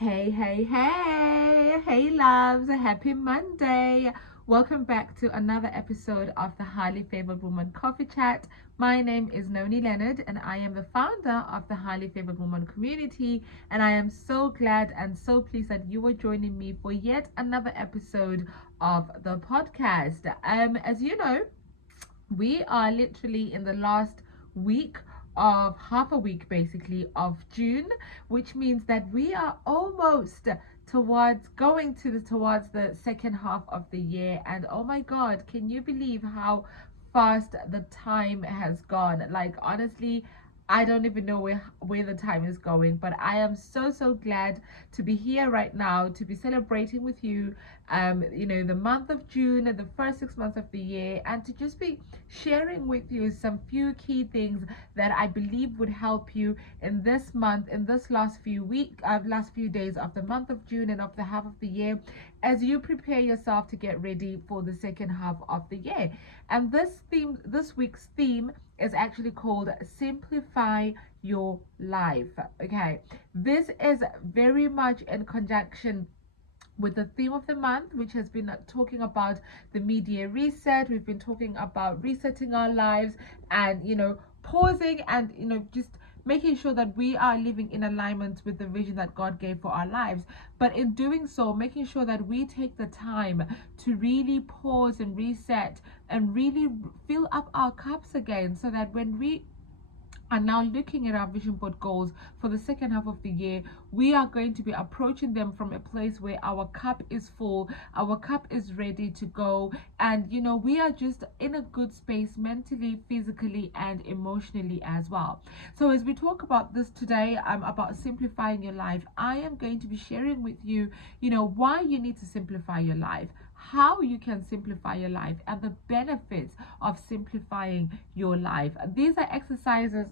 Hey, hey, hey, hey, loves, happy Monday. Welcome back to another episode of the Highly Favored Woman Coffee Chat. My name is Noni Leonard, and I am the founder of the Highly Favored Woman community. And I am so glad and so pleased that you are joining me for yet another episode of the podcast. As you know, we are literally in the last week of half a week basically of June, which means that we are almost towards the second half of the year. And oh my god, can you believe how fast the time has gone? Like, honestly, I don't even know where the time is going, but I am so glad to be here right now to be celebrating with you the month of June and the first 6 months of the year, and to just be sharing with you some few key things that I believe would help you in this month, in this last few days of the month of June and of the half of the year, as you prepare yourself to get ready for the second half of the year. And this week's theme is actually called Simplify Your Life. Okay, this is very much in conjunction with the theme of the month, which has been talking about the media reset. We've been talking about resetting our lives and, pausing and, just making sure that we are living in alignment with the vision that God gave for our lives. But in doing so, making sure that we take the time to really pause and reset and really fill up our cups again, so that when we are now looking at our vision board goals for the second half of the year, we are going to be approaching them from a place where our cup is full, our cup is ready to go, and we are just in a good space mentally, physically, and emotionally as well. So as we talk about this today, about simplifying your life, I am going to be sharing with you, why you need to simplify your life, how you can simplify your life, and the benefits of simplifying your life. These are exercises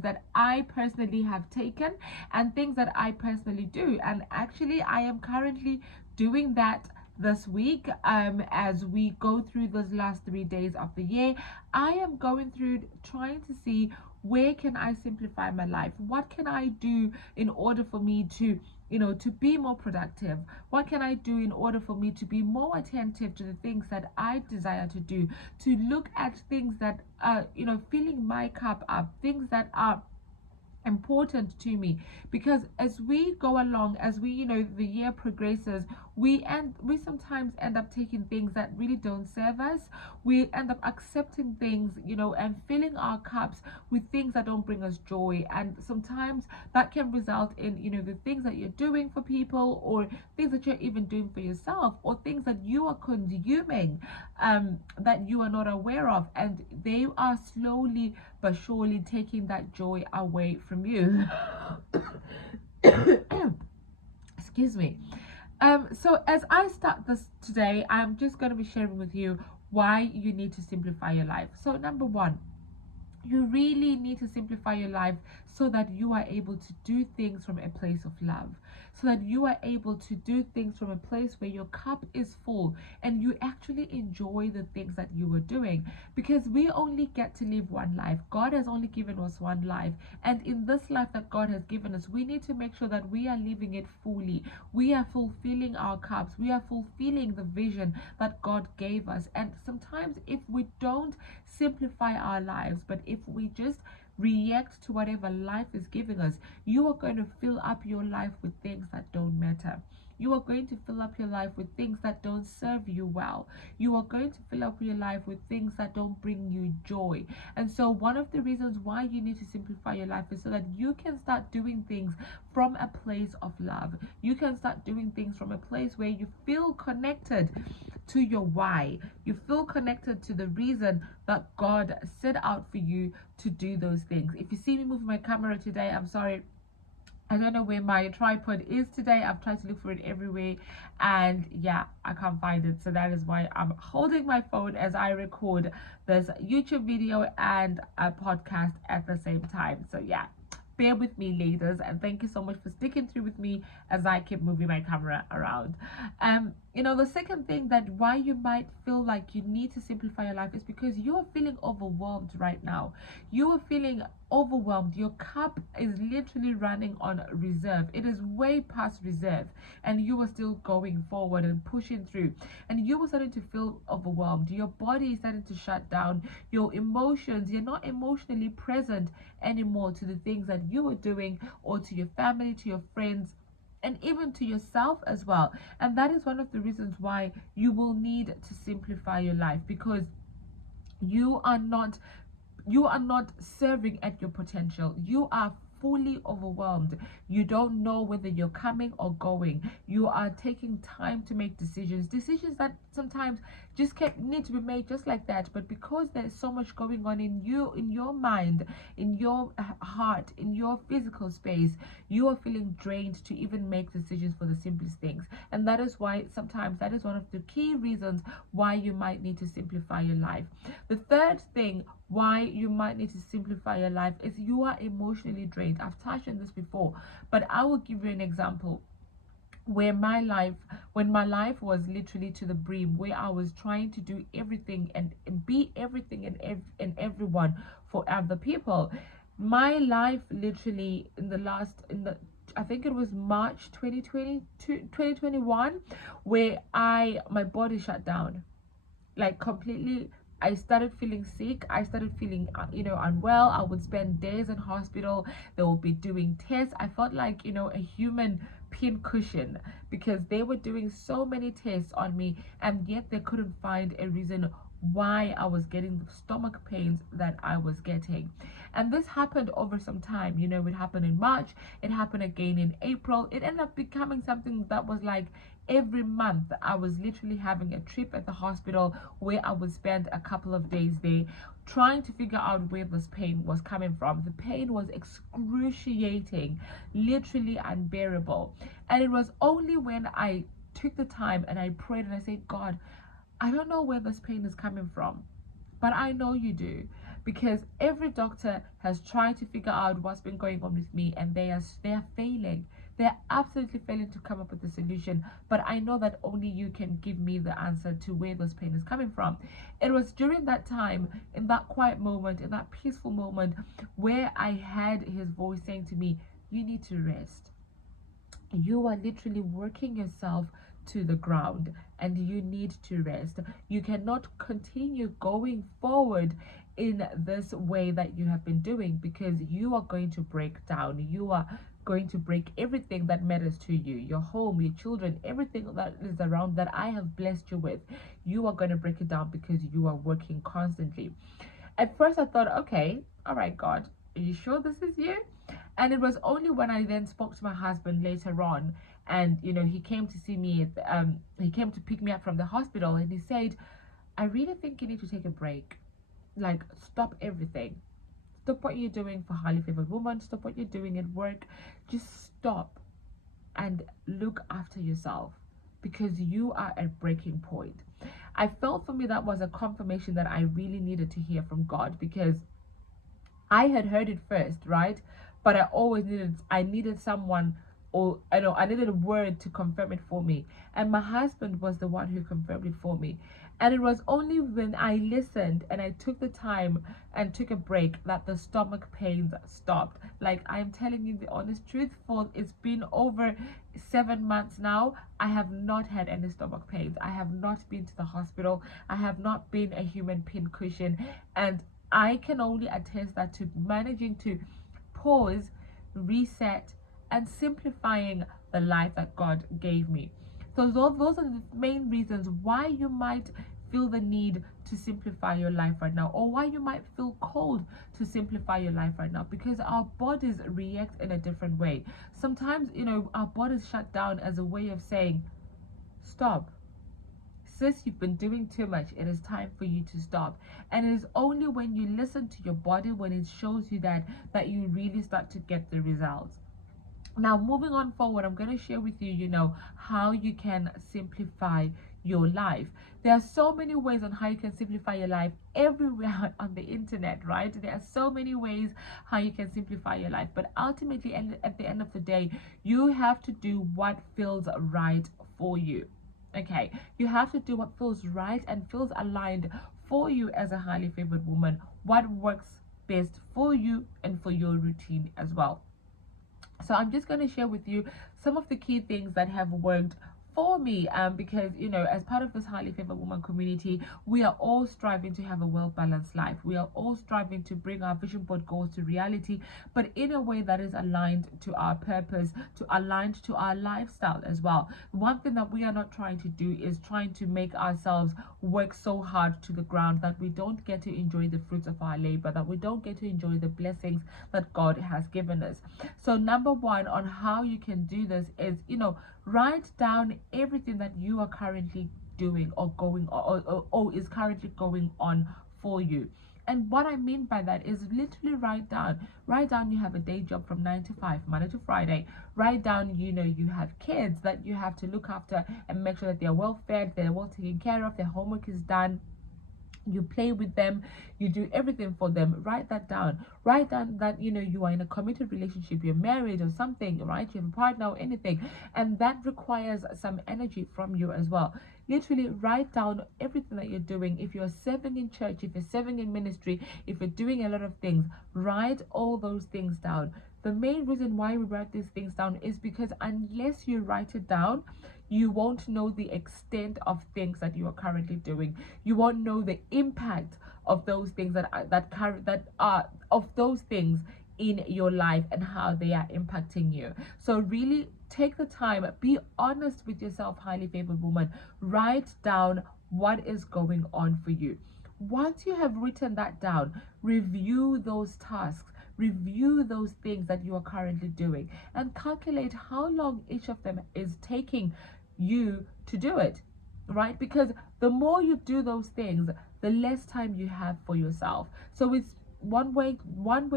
that I personally have taken and things that I personally do. And actually, I am currently doing that this week. As we go through those last 3 days of the year, I am going through trying to see, where can I simplify my life? What can I do in order for me to be more productive? What can I do in order for me to be more attentive to the things that I desire to do, to look at things that are, filling my cup up, things that are important to me? Because as we go along, as the year progresses, we sometimes end up taking things that really don't serve us. We end up accepting things, and filling our cups with things that don't bring us joy. And sometimes that can result in, the things that you're doing for people, or things that you're even doing for yourself, or things that you are consuming that you are not aware of, and they are slowly but surely taking that joy away from you. Excuse me. So as I start this today, I'm just going to be sharing with you why you need to simplify your life. So number one, you really need to simplify your life so that you are able to do things from a place of love, so that you are able to do things from a place where your cup is full and you actually enjoy the things that you are doing. Because we only get to live one life. God has only given us one life, and in this life that God has given us, we need to make sure that we are living it fully. We are fulfilling our cups. We are fulfilling the vision that God gave us. And sometimes if we don't simplify our lives, but if we just react to whatever life is giving us, you are going to fill up your life with things that don't matter. You are going to fill up your life with things that don't serve you well. You are going to fill up your life with things that don't bring you joy. And so one of the reasons why you need to simplify your life is so that you can start doing things from a place of love. You can start doing things from a place where you feel connected to your why. You feel connected to the reason that God set out for you to do those things. If you see me moving my camera today, I'm sorry. I don't know where my tripod is today. I've tried to look for it everywhere, and yeah, I can't find it. So that is why I'm holding my phone as I record this YouTube video and a podcast at the same time. So yeah, bear with me, ladies, and thank you so much for sticking through with me as I keep moving my camera around. The second thing that why you might feel like you need to simplify your life is because you are feeling overwhelmed right now. You are feeling overwhelmed. Your cup is literally running on reserve. It is way past reserve, and you are still going forward and pushing through, and you are starting to feel overwhelmed. Your body is starting to shut down. Your emotions, you're not emotionally present anymore to the things that you are doing, or to your family, to your friends, and even to yourself as well. And that is one of the reasons why you will need to simplify your life, because you are not serving at your potential. You are fully overwhelmed. You don't know whether you're coming or going. You are taking time to make decisions that sometimes just need to be made just like that, but because there's so much going on in you, in your mind, in your heart, in your physical space, you are feeling drained to even make decisions for the simplest things. And that is why sometimes that is one of the key reasons why you might need to simplify your life. The third thing why you might need to simplify your life is you are emotionally drained. I've touched on this before, but I will give you an example where when my life was literally to the brim, where I was trying to do everything and be everything and everyone for other people. My life literally in the I think it was March 2021, where my body shut down, like completely. I started feeling sick. I started feeling unwell. I would spend days in hospital. They will be doing tests. I felt like a human pincushion, because they were doing so many tests on me, and yet they couldn't find a reason why I was getting the stomach pains that I was getting. And this happened over some time. It happened in March, it happened again in April. It ended up becoming something that was like every month I was literally having a trip at the hospital, where I would spend a couple of days there trying to figure out where this pain was coming from. The pain was excruciating, literally unbearable. And it was only when I took the time and I prayed and I said, God, I don't know where this pain is coming from, but I know you do, because every doctor has tried to figure out what's been going on with me, and they are failing. They're absolutely failing to come up with a solution, but I know that only you can give me the answer to where this pain is coming from. It was during that time, in that quiet moment, in that peaceful moment, where I had his voice saying to me, you need to rest. You are literally working yourself to the ground, and you need to rest. You cannot continue going forward in this way that you have been doing, because you are going to break down. You are going to break everything that matters to you, your home, your children, everything that is around that I have blessed you with. You are going to break it down because you are working constantly. At first I thought, okay, all right, God, are you sure this is you? And it was only when I then spoke to my husband later on, and he came to see me he came to pick me up from the hospital, and he said, I really think you need to take a break. Like, stop everything. Stop what you're doing for Highly Favored Woman. Stop what you're doing at work. Just stop and look after yourself, because you are at breaking point. I felt for me that was a confirmation that I really needed to hear from God, because I had heard it first, right? But I needed someone, or I needed a word to confirm it for me. And my husband was the one who confirmed it for me. And it was only when I listened and I took the time and took a break that the stomach pains stopped. Like, I'm telling you the honest truth, it's been over 7 months now. I have not had any stomach pains. I have not been to the hospital. I have not been a human pincushion. And I can only attest that to managing to pause, reset, and simplifying the life that God gave me. So those are the main reasons why you might feel the need to simplify your life right now, or why you might feel called to simplify your life right now, because our bodies react in a different way. Sometimes, our bodies shut down as a way of saying, stop. Sis, you've been doing too much. It is time for you to stop. And it is only when you listen to your body, when it shows you that you really start to get the results. Now, moving on forward, I'm going to share with you, how you can simplify your life. There are so many ways on how you can simplify your life everywhere on the internet, right? There are so many ways how you can simplify your life, but ultimately, at the end of the day, you have to do what feels right for you. Okay, you have to do what feels right and feels aligned for you as a highly favored woman, what works best for you and for your routine as well. So I'm just going to share with you some of the key things that have worked for me, because as part of this highly favored woman community, we are all striving to have a well-balanced life. We are all striving to bring our vision board goals to reality, but in a way that is aligned to our purpose, to aligned to our lifestyle as well. One thing that we are not trying to do is trying to make ourselves work so hard to the ground that we don't get to enjoy the fruits of our labor, that we don't get to enjoy the blessings that God has given us. So number one on how you can do this is, write down everything that you are currently doing or going or is currently going on for you. And what I mean by that is literally write down you have a day job from 9 to 5, Monday to Friday. Write down, you have kids that you have to look after and make sure that they're well fed, they're well taken care of, their homework is done. You play with them, you do everything for them. Write that down. Write down that you are in a committed relationship, you're married or something, right? You have a partner or anything, and that requires some energy from you as well. Literally write down everything that you're doing. If you're serving in church, if you're serving in ministry, if you're doing a lot of things, write all those things down. The main reason why we write these things down is because unless you write it down, you won't know the extent of things that you are currently doing. You won't know the impact of those things that are of those things in your life and how they are impacting you. So really take the time, be honest with yourself, highly favored woman. Write down what is going on for you. Once you have written that down, review those tasks, review those things that you are currently doing, and calculate how long each of them is taking you to do it, right? Because the more you do those things, the less time you have for yourself. So it's one way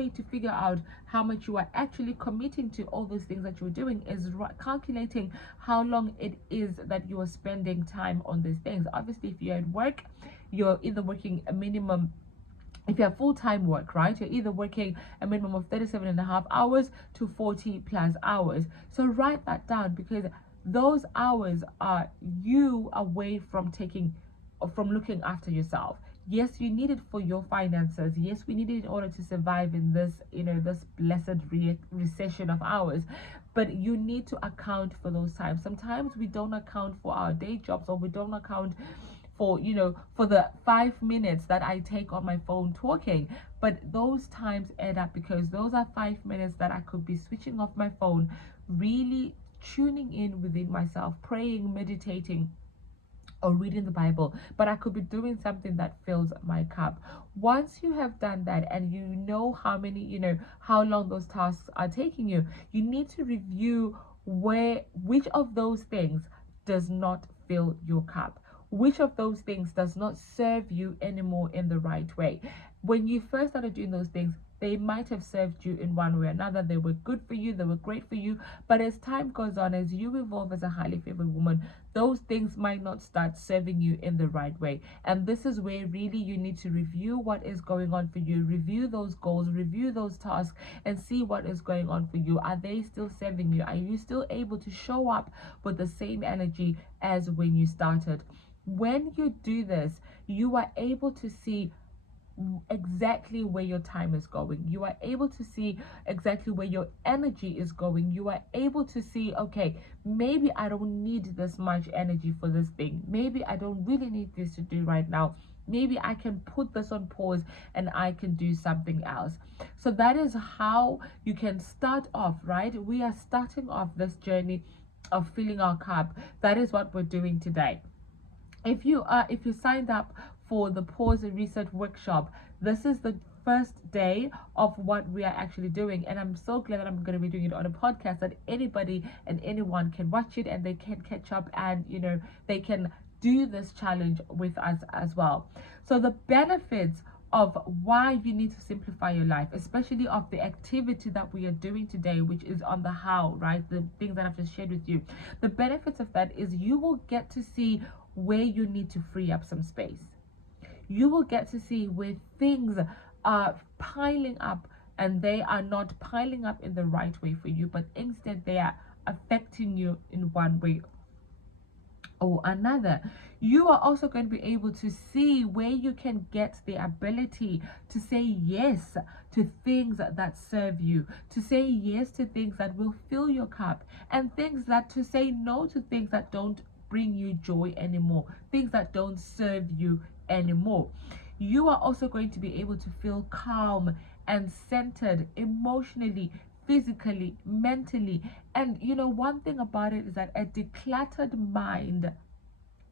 to figure out how much you are actually committing to all those things that you're doing is calculating how long it is that you are spending time on these things. Obviously, if you're at work, you're either working a minimum, if you have full-time work, right, you're either working a minimum of 37.5 hours to 40 plus hours. So write that down, because those hours are you away from looking after yourself. Yes, you need it for your finances. Yes, we need it in order to survive in this this blessed recession of ours, but you need to account for those times. Sometimes we don't account for our day jobs, or we don't account for for the 5 minutes that I take on my phone talking, but those times add up, because those are 5 minutes that I could be switching off my phone, really tuning in within myself, praying, meditating, or reading the Bible, but I could be doing something that fills my cup. Once you have done that and you know how long those tasks are taking you, you need to review which of those things does not fill your cup, which of those things does not serve you anymore in the right way. When you first started doing those things, they might have served you in one way or another. They were good for you, they were great for you. But as time goes on, as you evolve as a highly favored woman, those things might not start serving you in the right way. And this is where really you need to review what is going on for you, review those goals, review those tasks, and see what is going on for you. Are they still serving you? Are you still able to show up with the same energy as when you started? When you do this, you are able to see exactly where your time is going. You are able to see exactly where your energy is going. You are able to see, okay, maybe I don't need this much energy for this thing. Maybe I don't really need this to do right now. Maybe I can put this on pause and I can do something else. So that is how you can start off, right? We are starting off this journey of filling our cup. That is what we're doing today. If you signed up for the pause and reset workshop, this is the first day of what we are actually doing, and I'm so glad that I'm going to be doing it on a podcast, that anybody and anyone can watch it and they can catch up, and they can do this challenge with us as well. So the benefits of why you need to simplify your life, especially of the activity that we are doing today, which is on the how, right? The things that I've just shared with you. The benefits of that is you will get to see where you need to free up some space. You will get to see where things are piling up, and they are not piling up in the right way for you, but instead they are affecting you in one way or another. You are also going to be able to see where you can get the ability to say yes to things that serve you, to say yes to things that will fill your cup, and things that to say no to things that don't bring you joy anymore, things that don't serve you anymore. You are also going to be able to feel calm and centered emotionally, physically, mentally. And one thing about it is that a decluttered mind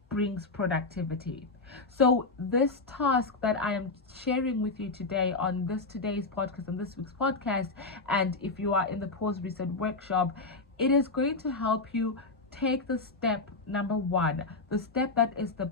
brings productivity. So this task that I am sharing with you today on today's podcast, on this week's podcast, and if you are in the Pause Reset workshop, it is going to help you take the step number one, the step that is the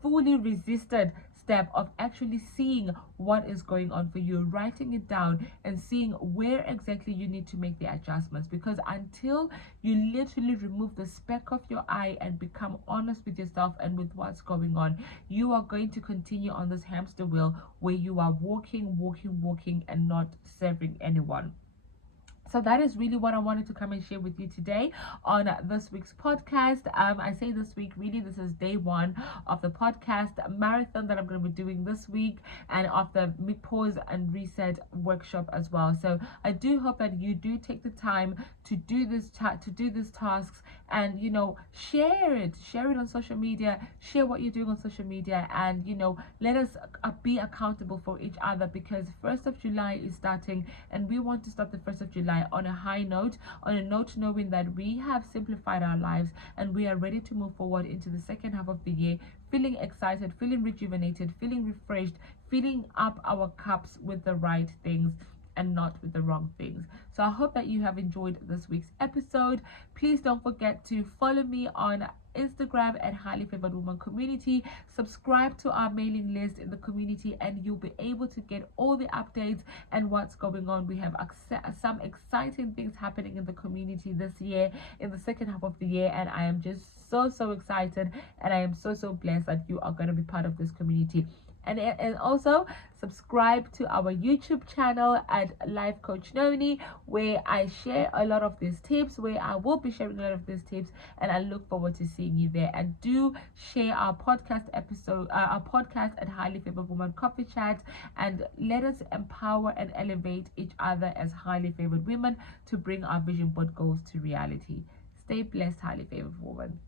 fully resisted step of actually seeing what is going on for you, writing it down and seeing where exactly you need to make the adjustments. Because until you literally remove the speck of your eye and become honest with yourself and with what's going on, you are going to continue on this hamster wheel where you are walking and not serving anyone. So that is really what I wanted to come and share with you today on this week's podcast. I say this week, really, this is day one of the podcast marathon that I'm going to be doing this week, and of the Pause and Reset workshop as well. So I do hope that you do take the time to do this these tasks, and share it on social media, share what you're doing on social media, and let us be accountable for each other, because 1st of July is starting, and we want to start the 1st of July on a high note, on a note knowing that we have simplified our lives and we are ready to move forward into the second half of the year, feeling excited, feeling rejuvenated, feeling refreshed, filling up our cups with the right things and not with the wrong things. So I hope that you have enjoyed this week's episode. Please don't forget to follow me on Instagram at Highly Favored Woman Community. Subscribe to our mailing list in the community, and you'll be able to get all the updates and what's going on. We have some exciting things happening in the community this year, in the second half of the year, and I am just so excited, and I am so blessed that you are going to be part of this community. And also subscribe to our YouTube channel at Life Coach Noni, where I share a lot of these tips, where I will be sharing a lot of these tips, and I look forward to seeing you there. And do share our podcast episode, our podcast at Highly Favored Woman Coffee Chat, and let us empower and elevate each other as highly favored women to bring our vision board goals to reality. Stay blessed, highly favored woman.